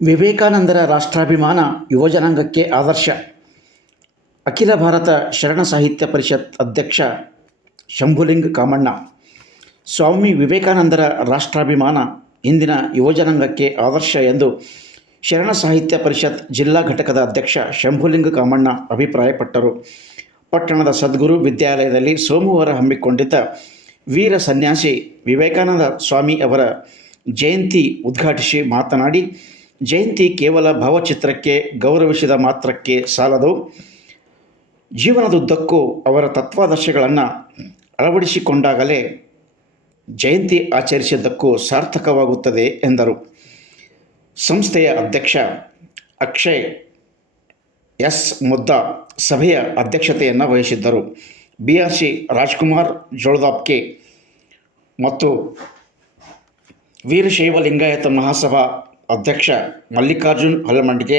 ವಿವೇಕಾನಂದರ ರಾಷ್ಟ್ರಾಭಿಮಾನ ಯುವಜನಾಂಗಕ್ಕೆ ಆದರ್ಶ. ಅಖಿಲ ಭಾರತ ಶರಣ ಸಾಹಿತ್ಯ ಪರಿಷತ್ ಅಧ್ಯಕ್ಷ ಶಂಭುಲಿಂಗ ಕಾಮಣ್ಣ. ಸ್ವಾಮಿ ವಿವೇಕಾನಂದರ ರಾಷ್ಟ್ರಾಭಿಮಾನ ಇಂದಿನ ಯುವಜನಾಂಗಕ್ಕೆ ಆದರ್ಶ ಎಂದು ಶರಣ ಸಾಹಿತ್ಯ ಪರಿಷತ್ ಜಿಲ್ಲಾ ಘಟಕದ ಅಧ್ಯಕ್ಷ ಶಂಭುಲಿಂಗ ಕಾಮಣ್ಣ ಅಭಿಪ್ರಾಯಪಟ್ಟರು. ಪಟ್ಟಣದ ಸದ್ಗುರು ವಿದ್ಯಾಲಯದಲ್ಲಿ ಸೋಮವಾರ ಹಮ್ಮಿಕೊಂಡಿದ್ದ ವೀರ ಸನ್ಯಾಸಿ ವಿವೇಕಾನಂದ ಸ್ವಾಮಿ ಅವರ ಜಯಂತಿ ಉದ್ಘಾಟಿಸಿ ಮಾತನಾಡಿ ಜಯಂತಿ ಕೇವಲ ಭಾವಚಿತ್ರಕ್ಕೆ, ಗೌರವಿಸಿದ ಮಾತ್ರಕ್ಕೆ ಸಾಲದು. ಜೀವನದುದ್ದಕ್ಕೂ ಅವರ ತತ್ವಾದರ್ಶಗಳನ್ನು ಅಳವಡಿಸಿಕೊಂಡಾಗಲೇ ಜಯಂತಿ ಆಚರಿಸಿದ್ದಕ್ಕೂ ಸಾರ್ಥಕವಾಗುತ್ತದೆ ಎಂದರು. ಸಂಸ್ಥೆಯ ಅಧ್ಯಕ್ಷ ಅಕ್ಷಯ್ ಎಸ್ ಮುದ್ದಾ ಸಭೆಯ ಅಧ್ಯಕ್ಷತೆಯನ್ನು ವಹಿಸಿದ್ದರು. B R C Rajkumar Joladapke ಮತ್ತು ವೀರಶೈವ ಲಿಂಗಾಯತ ಮಹಾಸಭಾ అధ్యక్ష మల్లికార్జున్ హల్మండ్కే